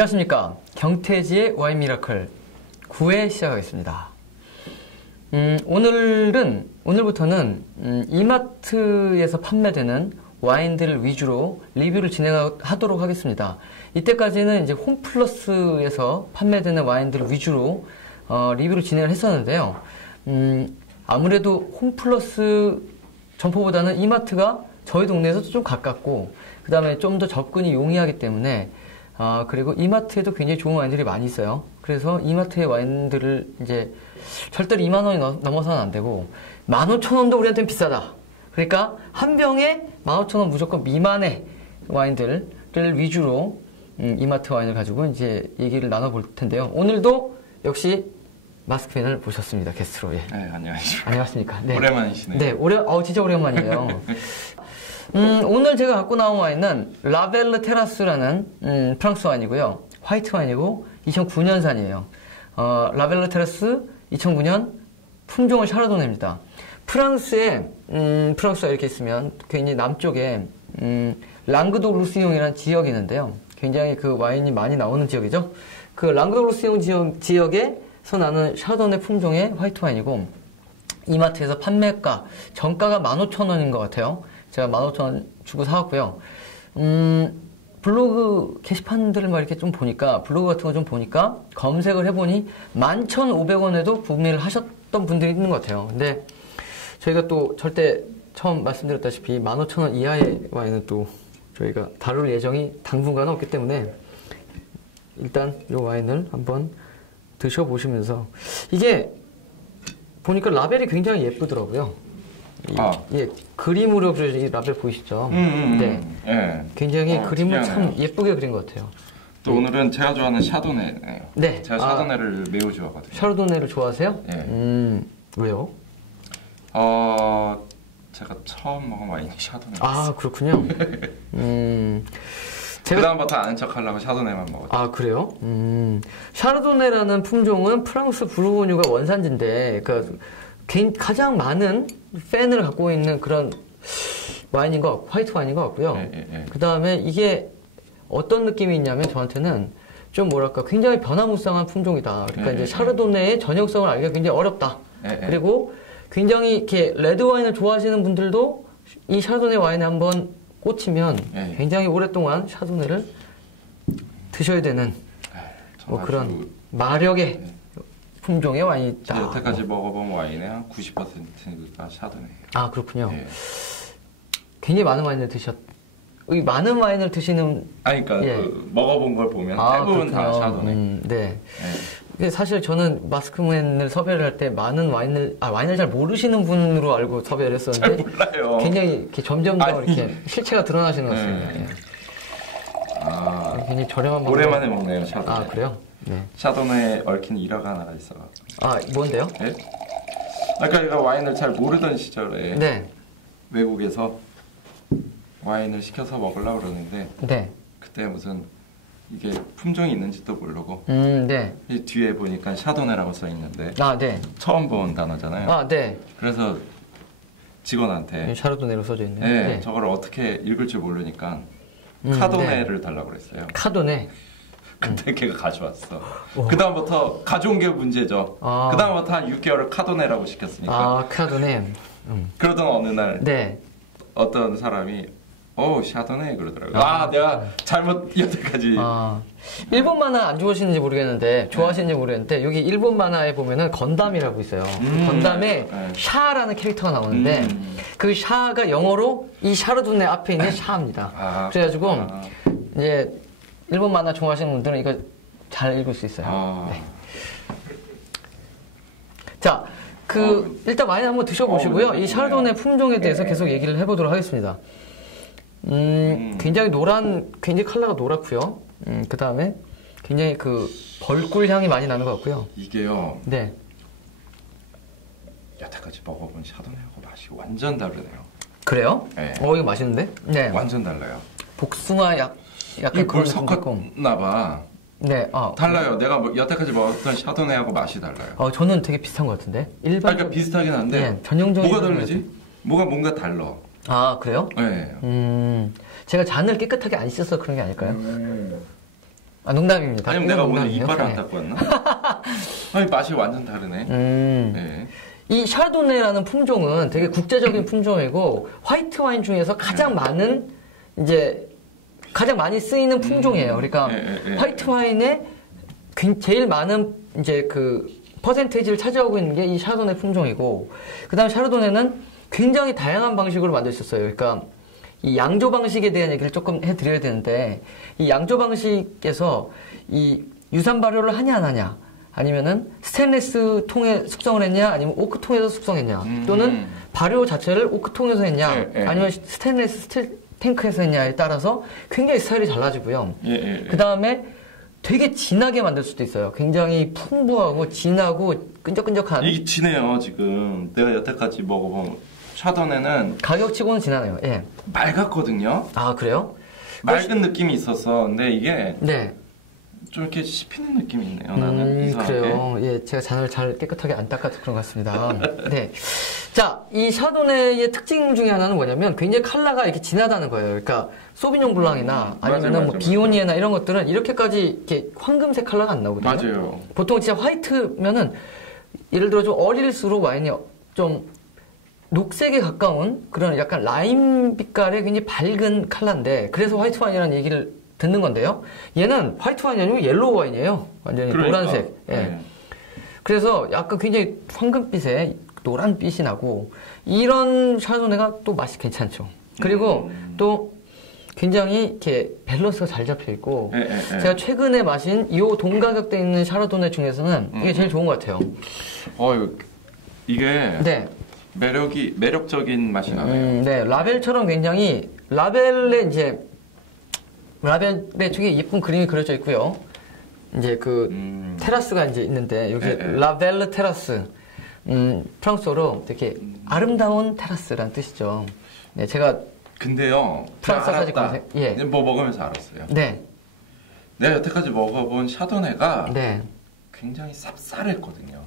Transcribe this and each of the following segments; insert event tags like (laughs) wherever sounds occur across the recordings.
안녕하십니까. 경태지의 와인 미라클 9회 시작하겠습니다. 음, 오늘은, 오늘부터는, 음, 이마트에서 판매되는 와인들을 위주로 리뷰를 진행하도록 하겠습니다. 이때까지는 이제 홈플러스에서 판매되는 와인들을 위주로, 어, 리뷰를 진행을 했었는데요. 음, 아무래도 홈플러스 점포보다는 이마트가 저희 동네에서도 좀 가깝고, 그 다음에 좀 더 접근이 용이하기 때문에, 아, 그리고 이마트에도 굉장히 좋은 와인들이 많이 있어요. 그래서 이마트의 와인들을 이제 절대로 2만 원이 넘어서는 안 되고 15,000원도 우리한테는 비싸다. 그러니까 한 병에 15,000원 무조건 미만의 와인들을 위주로 음, 이마트 와인을 가지고 이제 얘기를 나눠볼 텐데요. 오늘도 역시 마스크맨을 모셨습니다. 게스트로. 예. 네, 안녕하십니까. 안녕하십니까. 네. 오랜만이시네요. 네, 오래, 어, 진짜 오랜만이에요. (laughs) 음, 오늘 제가 갖고 나온 와인은 라벨르 테라스라는 음, 프랑스 와인이고요. 화이트 와인이고 2009년산이에요. 어, 라벨르 테라스 2009년 품종은 샤르도네입니다. 프랑스에 음, 프랑스가 이렇게 있으면 굉장히 남쪽에 음, 랑그도 루스용이라는 지역이 있는데요. 굉장히 그 와인이 많이 나오는 지역이죠. 그 랑그도 루스용 지역, 지역에서 나는 샤르도네 품종의 화이트 와인이고 이마트에서 판매가 정가가 15,000원인 것 같아요. 제가 15,000원 주고 사왔고요. 음, 블로그 게시판들을 막 이렇게 좀 보니까, 블로그 같은 거 좀 보니까, 검색을 해보니, 11,500원에도 구매를 하셨던 분들이 있는 것 같아요. 근데, 저희가 또 절대 처음 말씀드렸다시피, 15,000원 이하의 와인은 또, 저희가 다룰 예정이 당분간은 없기 때문에, 일단 이 와인을 한번 드셔보시면서, 이게, 보니까 라벨이 굉장히 예쁘더라고요. 이, 아. 예, 그림으로 그려진 이 라벨 보이시죠? 음, 음, 네. 음. 예. 굉장히 어, 그림을 특이하네요. 참 예쁘게 그린 것 같아요. 또 오늘은 제가 좋아하는 샤도네예요. 네. 제가 아. 샤도네를 매우 좋아하거든요. 샤르도네를 좋아하세요? 예. 음, 왜요? 어, 제가 처음 먹은 와인이 샤도네. 아, 그렇군요. (laughs) 음, 제가, 그다음부터 아는 척 하려고 샤도네만 먹었죠. 아, 그래요? 음, 샤르도네라는 품종은 프랑스 부르고뉴가 원산지인데, 그, 가장 많은 팬을 갖고 있는 그런 와인인 것 같고, 화이트 와인인 것 같고요. 예, 예, 예. 그 다음에 이게 어떤 느낌이 있냐면 저한테는 좀 뭐랄까 굉장히 변화무쌍한 품종이다. 그러니까 예, 이제 예, 샤르도네의 전형성을 알기가 굉장히 어렵다. 그리고 굉장히 이렇게 레드 와인을 좋아하시는 분들도 이 샤르도네 와인에 한번 꽂히면 예. 굉장히 오랫동안 샤르도네를 드셔야 되는 뭐전 그런 마력의 품종의 와인이 제가 있다. 여태까지 먹어본 와인의 한 90%가 샤도네예요. 아 그렇군요. 예. 굉장히 많은 와인을 드셨. 이 많은 와인을 드시는 아니, 그러니까 예. 그 먹어본 걸 보면 아, 대부분 다 그렇군요. 샤도네. 음, 네. 예. 사실 저는 마스크맨을 섭외를 할 때 많은 와인을 아 와인을 잘 모르시는 분으로 알고 섭외를 잘 했었는데 몰라요. 굉장히 이렇게 점점 더 아니. 이렇게 실체가 드러나시는 것 같습니다. 네. 예. 아, 굉장히 저렴한 방법. 오랜만에 먹네요, 샤도네. 아 그래요? 네. 샤도네에 얽힌 일화가 하나 있어. 아 뭔데요? 예? 아까 제가 와인을 잘 모르던 시절에 네. 외국에서 와인을 시켜서 먹으려고 그러는데 네. 그때 무슨 이게 품종이 있는지도 모르고 음 네. 이 뒤에 보니까 샤도네라고 써 있는데 아 네. 처음 본 단어잖아요. 아 네. 그래서 직원한테 샤르도네로 써져 있네요. 예, 네. 저걸 어떻게 읽을 줄 모르니까 음, 카도네를 달라고 그랬어요. 카도네. 근데 걔가 가져왔어. 오. 그 다음부터 가져온 게 문제죠. 아. 그 다음부터 한 6개월을 카도네라고 시켰으니까. 아 카도네. 음. 그러던 어느 날 네. 어떤 사람이 어 샤도네 그러더라고요. 아. 아, 내가 잘못 여태까지 아 일본 만화 안 좋아하시는지 모르겠는데 좋아하시는지 모르겠는데 여기 일본 만화에 보면은 건담이라고 있어요. 음. 건담에 네. 샤라는 캐릭터가 나오는데 음. 그 샤가 영어로 이 샤르두네 앞에 있는 샤입니다. 아, 그래가지고 아, 이제 일본 만화 좋아하시는 분들은 이거 잘 읽을 수 있어요. 아. 자, 그 일단 와인 한번 드셔보시고요. 어, 네. 이 샤르도네 품종에 대해서 계속 얘기를 해보도록 하겠습니다. 음, 음. 굉장히 노란, 굉장히 컬러가 노랗고요. 음, 그 다음에 굉장히 그 벌꿀 향이 많이 나는 것 같고요. 이게요 네, 여태까지 먹어본 샤도네하고 맛이 완전 다르네요. 그래요? 네. 어, 이거 맛있는데? 네, 완전 달라요. 복숭아 약, 약간 그런. 섞었나봐. 네, 아, 달라요. 내가 뭐 여태까지 먹었던 샤도네하고 맛이 달라요. 어, 저는 되게 비슷한 것 같은데. 아, 일반. 그러니까 비슷하긴 한데 네, 전형적인. 뭐가 다르지? 뭐가 뭔가 달라. 아, 그래요? 네. 음, 제가 잔을 깨끗하게 안 씻어서 그런 게 아닐까요? 아, 농담입니다. 아니면 내가 오늘 농담이에요. 이빨을 안 네. 닦고 왔나? (laughs) 아니 맛이 완전 다르네. 음. 네. 이 샤르도네라는 품종은 되게 국제적인 품종이고 화이트 와인 중에서 가장 많은 이제 가장 많이 쓰이는 품종이에요. 그러니까 예, 예, 예. 화이트 와인에 굉- 제일 많은 이제 그 퍼센테이지를 차지하고 있는 게 이 샤르도네 품종이고 그다음 샤르도네는 굉장히 다양한 방식으로 있어요. 그러니까 이 양조 방식에 대한 얘기를 조금 해드려야 되는데 이 양조 방식에서 이 유산 발효를 하냐 안 하냐 아니면은 스테인레스 통에 숙성을 했냐 아니면 오크 통에서 숙성했냐 음. 또는 발효 자체를 오크 통에서 했냐 예, 예. 아니면 스테인레스 스틸 탱크에서 했냐에 따라서 굉장히 스타일이 달라지고요. 예, 예, 예. 그 다음에 되게 진하게 만들 수도 있어요. 굉장히 풍부하고 진하고 끈적끈적한 이게 진해요 지금. 내가 여태까지 먹어본 샤도네는 가격치고는 진하네요. 예. 맑았거든요. 아 그래요? 맑은 느낌이 있었어. 근데 이게 네. 좀 이렇게 씹히는 느낌이 있네요. 나는 음, 이상하게. 그래요. 예, 제가 잔을 잘 깨끗하게 안 닦아서 그런 것 같습니다. 네. 자, 이 샤도네의 특징 중에 하나는 뭐냐면 굉장히 컬러가 이렇게 진하다는 거예요. 그러니까 소비뇽 블랑이나 음, 아니면 뭐 비오니에나 이런 것들은 이렇게까지 이렇게 황금색 컬러가 안 나오거든요. 맞아요. 보통 진짜 화이트면은 예를 들어 좀 어릴수록 와인이 좀 녹색에 가까운 그런 약간 라임 빛깔의 굉장히 밝은 컬러인데 그래서 화이트 와인이라는 얘기를 듣는 건데요. 얘는 화이트 와인이 아니고 옐로우 와인이에요. 완전히 그러니까. 노란색. 예. 네. 그래서 약간 굉장히 황금빛의 노란빛이 나고 이런 샤도네가 또 맛이 괜찮죠. 그리고 음. 또 굉장히 이렇게 밸런스가 잘 잡혀 있고 예, 예, 예. 제가 최근에 마신 이 동가격대 있는 샤르도네 중에서는 이게 음. 제일 좋은 것 같아요. 어, 이거- 이게 네. 매력이 매력적인 맛이 나네요. 음, 네. 라벨처럼 굉장히 라벨에 이제 라벨에 되게 예쁜 그림이 그려져 있고요. 이제 그 음. 테라스가 이제 있는데 여기 예, 예. 라벨르 테라스. 음, 프랑스어로 되게 아름다운 테라스라는 뜻이죠. 네, 제가 근데요. 프랑스 제가 사진 알았다. 검색- 예. 뭐 먹으면서 알았어요. 네. 내가 여태까지 먹어본 샤도네가 네. 굉장히 쌉쌀했거든요.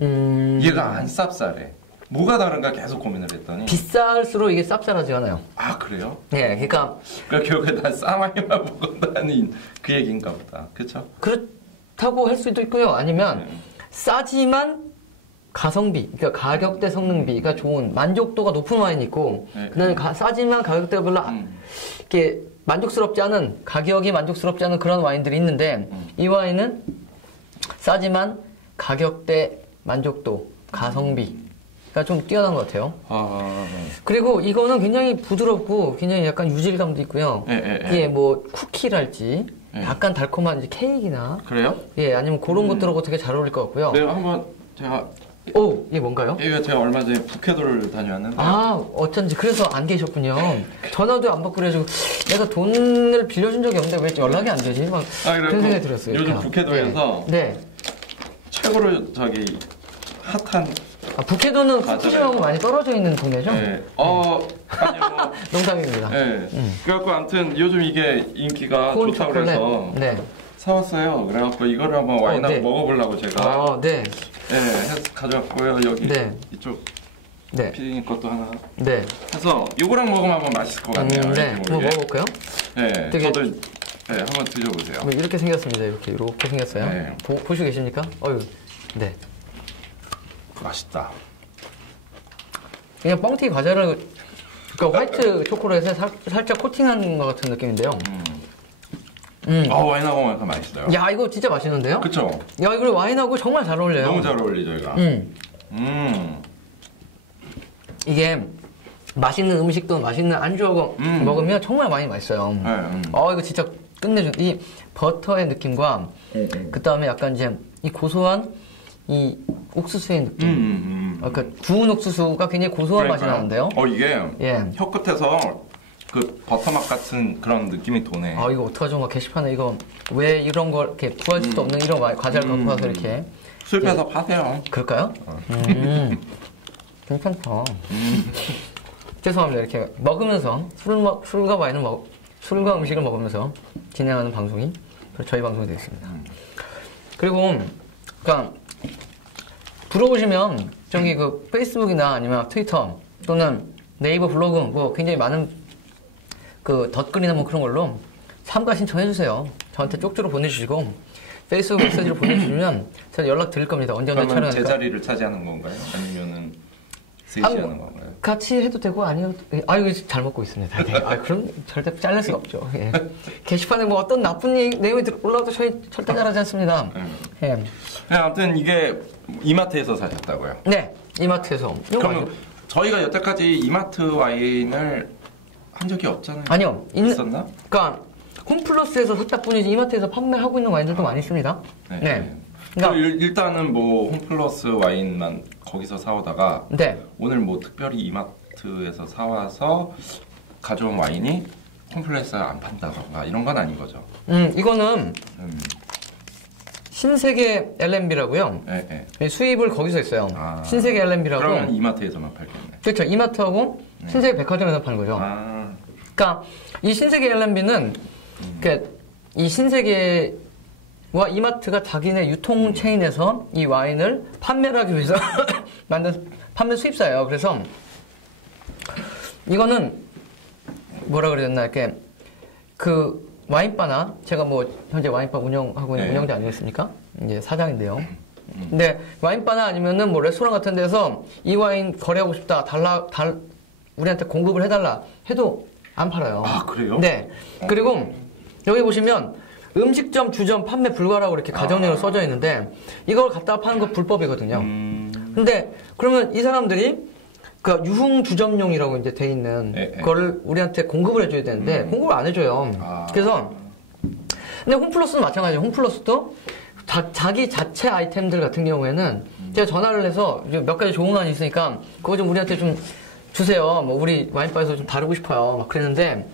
음. 얘가 안 쌉쌀해. 뭐가 다른가 계속 고민을 했더니 비쌀수록 이게 쌉쌀하지 않아요. 아 그래요? 네, 그러니까 그러니까 결국에 난 쌍화이만 먹었다는 그 얘기인가 보다. 그쵸? 그렇다고 할 수도 있고요. 아니면 네. 싸지만 가성비, 그러니까 가격대 성능비가 좋은 만족도가 높은 와인이 있고, 네, 그다음에 네. 가- 싸지만 가격대가 별로 아- 음. 이렇게 만족스럽지 않은 가격이 만족스럽지 않은 그런 와인들이 있는데 음. 이 와인은 싸지만 가격대 만족도 가성비 가좀 뛰어난 것 같아요. 아, 그리고 이거는 굉장히 부드럽고 굉장히 약간 유질감도 있고요. 예, 예, 예. 이게 뭐 쿠키랄지 예. 약간 달콤한 이제 케이크나 그래요? 예 아니면 그런 음. 것들하고 되게 잘 어울릴 것 같고요. 내가 한번 제가 오 이게 뭔가요? 이거 제가 얼마 전에 북해도를 다녀왔는데 아 어쩐지 그래서 안 계셨군요. 전화도 안 받고 그래가지고 내가 돈을 빌려준 적이 없는데 왜 연락이 안 되지? 막 아, 그런 생각이 들었어요. 요즘 그러니까. 북해도에서 네. 네. 최고로 저기 핫한 아, 북해도는 맞아요. 후쿠시마하고 많이 떨어져 있는 동네죠? 예. 어 아니요 (laughs) 농담입니다. 예. 그래갖고 아무튼 요즘 이게 인기가 콘 좋다고 초콜릿. 그래서 네. 사왔어요. 그래갖고 이거를 한번 와인하고 네. 먹어보려고 제가 아, 네. 예 해서 가져왔고요. 여기 네. 이쪽 네. 피디님 것도 하나 네. 해서 이거랑 먹으면 한번 맛있을 것 같네요. 음, 네. 한번. 먹어볼까요? 예. 되게- 저도 예 한번 드셔보세요. 뭐 이렇게 생겼습니다. 이렇게 이렇게 생겼어요. 네. 보, 보시고 계십니까? 어유. 네. 맛있다. 그냥 뻥튀기 과자를 그러니까 화이트 초콜릿에 살, 살짝 코팅한 것 같은 느낌인데요. 음. 음. 아 와인하고 먹으니까 맛있어요. 야 이거 진짜 맛있는데요? 그쵸? 야 이거 와인하고 정말 잘 어울려요. 너무 잘 어울리죠 이거. 음. 음. 이게 맛있는 음식도 맛있는 안주하고 음. 먹으면 정말 많이 맛있어요. 네, 음. 어 이거 진짜 끝내준 이 버터의 느낌과 음, 음. 그 다음에 약간 이제 이 고소한 이 옥수수의 음, 느낌. 음, 음. 아, 그 구운 옥수수가 굉장히 고소한 맛이 그러니까요. 나는데요. 어 이게 예. 혀 끝에서 그 버터 맛 같은 그런 느낌이 도네. 아 이거 어떡하죠? 막 게시판에 이거 왜 이런 걸 이렇게 구할 수도 없는 이런 와- 과자를 갖고 와서 이렇게 수입해서 파세요. 그럴까요? 음, (laughs) 괜찮다. 죄송합니다. 이렇게 먹으면서 술 먹, 술과 와인을 먹, 술과 음식을 먹으면서 진행하는 방송이 저희 방송이 되겠습니다. 그리고 그러니까 들어보시면 저기 그 페이스북이나 아니면 트위터 또는 네이버 블로그 뭐 굉장히 많은 그 덧글이나 뭐 그런 걸로 참가 신청해 주세요. 저한테 쪽지로 보내주시고 페이스북 메시지로 보내주시면 제가 연락 드릴 겁니다. 언제 언제 그러면 제 촬영할까? 자리를 차지하는 건가요? 아니면은 셋이 아, 뭐- 하는 건가요? 같이 해도 되고 아니요. 아 이거 잘 먹고 있습니다. 네. (laughs) 아 그럼 절대 잘릴 수가 없죠. 예. 게시판에 뭐 어떤 나쁜 얘기- 내용이 들- 올라와도 저희 절대 잘하지 않습니다. 음. 예. 네, 아무튼 이게 이마트에서 사셨다고요. 네, 이마트에서. 맞아요. 저희가 여태까지 이마트 와인을 한 적이 없잖아요. 아니요. 있었나? 그러니까 홈플러스에서 샀다 뿐이지 이마트에서 판매하고 있는 와인들도 많이 있습니다. 네. 네. 그러니까- 일- 일단은 뭐 홈플러스 와인만 거기서 사오다가 네. 오늘 뭐 특별히 이마트에서 사와서 가져온 와인이 홈플러스가 안 판다던가 이런 건 아닌 거죠. 음, 이거는 음, 신세계 L&B라고요. 예, 예. 수입을 거기서 했어요. 아. 신세계 L&B라고. 그러면 이마트에서만 팔겠네. 그렇죠. 이마트하고 신세계 백화점에서 파는 거죠. 아, 그러니까 이 신세계 L&B는 그러니까 이 신세계 와 이마트가 자기네 유통 체인에서 이 와인을 판매를 하기 위해서 (laughs) 만든 판매 수입사예요. 그래서 이거는 뭐라 그래야 되나 이렇게 그 와인바나 제가 뭐 현재 와인바 운영하고 있는 네. 운영자 아니겠습니까? 이제 사장인데요. 근데 와인바나 아니면은 뭐 레스토랑 같은 데서 이 와인 거래하고 싶다 달라 달 우리한테 공급을 해달라 해도 안 팔아요. 아, 그래요? 네. 그리고 여기 보시면 음식점 주점 판매 불가라고 이렇게 가정용으로 써져 있는데 이걸 갖다가 파는 거 불법이거든요. 음, 근데 그러면 이 사람들이 그 유흥 주점용이라고 이제 돼 있는 예, 예. 거를 우리한테 공급을 해줘야 되는데 공급을 안 해줘요. 아. 그래서 근데 홈플러스는 마찬가지예요. 홈플러스도 자, 기 자체 아이템들 같은 경우에는 제가 전화를 해서 몇 가지 좋은 와인이 있으니까 그거 좀 우리한테 좀 주세요. 뭐 우리 와인바에서 좀 다루고 싶어요. 막 그랬는데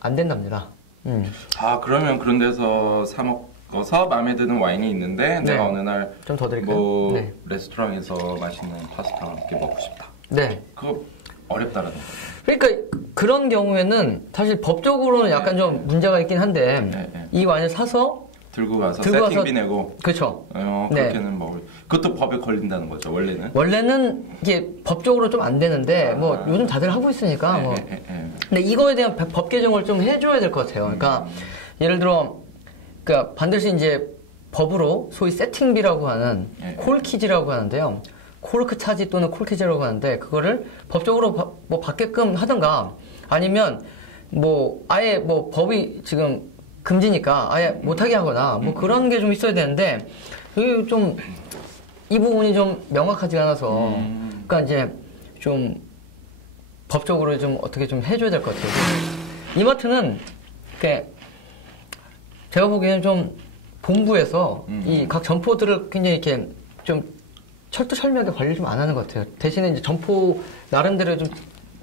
안 된답니다. 음. 아 그러면 그런 데서 사 먹어서 마음에 드는 와인이 있는데 네. 내가 어느 날 좀 더 드릴까요? 뭐 네. 레스토랑에서 맛있는 파스타와 함께 먹고 싶다. 네. 그거 어렵다라는 거죠. 그러니까 그런 경우에는 사실 법적으로는 약간 좀 문제가 있긴 한데 네, 네. 이 와인을 사서 들고 가서 들고 세팅비 가서- 내고 그렇죠. 어, 네. 그렇게는 먹을 그것도 법에 걸린다는 거죠 원래는. 원래는 이게 법적으로 좀 안 되는데 뭐 아. 요즘 다들 하고 있으니까 뭐 예, 예, 예. 근데 이거에 대한 법- 법 개정을 좀 해줘야 될 것 같아요. 그러니까 예를 들어 그러니까 반드시 이제 법으로 소위 세팅비라고 하는 예. 콜키지라고 하는데요. 코르크 차지 또는 콜키지라고 하는데 그거를 법적으로 바- 뭐 받게끔 하든가 아니면 뭐 아예 뭐 법이 지금 금지니까 아예 못하게 하거나 뭐 그런 게 좀 있어야 되는데 이게 좀이 부분이 좀 명확하지 않아서 음. 그러니까 이제 좀 법적으로 좀 어떻게 좀 해줘야 될 것 같아요. 이마트는 이렇게 제가 보기에는 좀 본부에서 음. 이각 점포들을 굉장히 이렇게 좀 철두철미하게 관리를 좀 안 하는 것 같아요. 대신에 이제 점포 나름대로 좀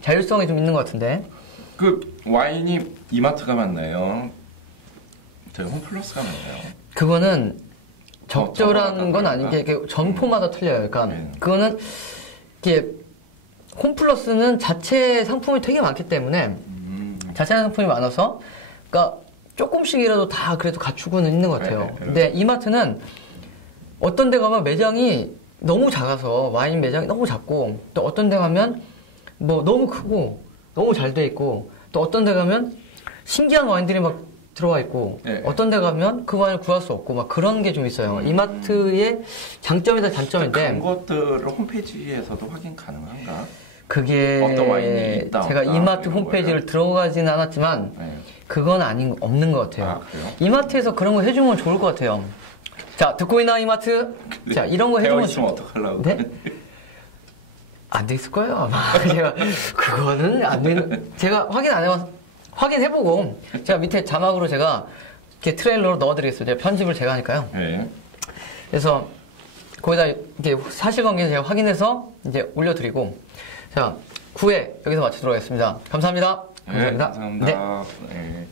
자율성이 좀 있는 것 같은데. 그 와인이 이마트가 맞나요? 저희 홈플러스가 맞나요? 그거는 저- 적절한 저거마다 건 아닌 게 점포마다 틀려요. 그러니까 네. 그거는 이게 홈플러스는 자체 상품이 되게 많기 때문에 음, 자체 상품이 많아서 그러니까 조금씩이라도 다 그래도 갖추고는 있는 것 같아요. 네, 네. 근데 이마트는 어떤 데 가면 매장이 너무 작아서 와인 매장이 너무 작고 또 어떤 데 가면 뭐 너무 크고 너무 잘 돼 있고 또 어떤 데 가면 신기한 와인들이 막 들어와 있고 네. 어떤 데 가면 그 와인을 구할 수 없고 막 그런 게 좀 있어요. 이마트의 장점이다 단점인데 그런 것들을 홈페이지에서도 확인 가능한가? 그게 어떤 와인이 있다, 제가 이마트 홈페이지를 들어가지는 않았지만 네. 그건 아닌 없는 것 같아요. 아? 이마트에서 그런 거 해주면 좋을 것 같아요. 자 듣고 있나 이마트? 자 이런 거 해주면 있으면 어떡하려고? 네? 안돼 있을 거예요 아마. (laughs) 제가 그거는 안 되는. 제가 확인 안 해봐서 확인해보고 제가 밑에 자막으로 제가 이렇게 트레일러로 넣어드리겠습니다. 편집을 제가 하니까요. 네. 그래서 거기다 이렇게 사실관계 제가 확인해서 이제 올려드리고 자 9회 여기서 마치도록 하겠습니다. 감사합니다. 네, 감사합니다. 네. 감사합니다. 네.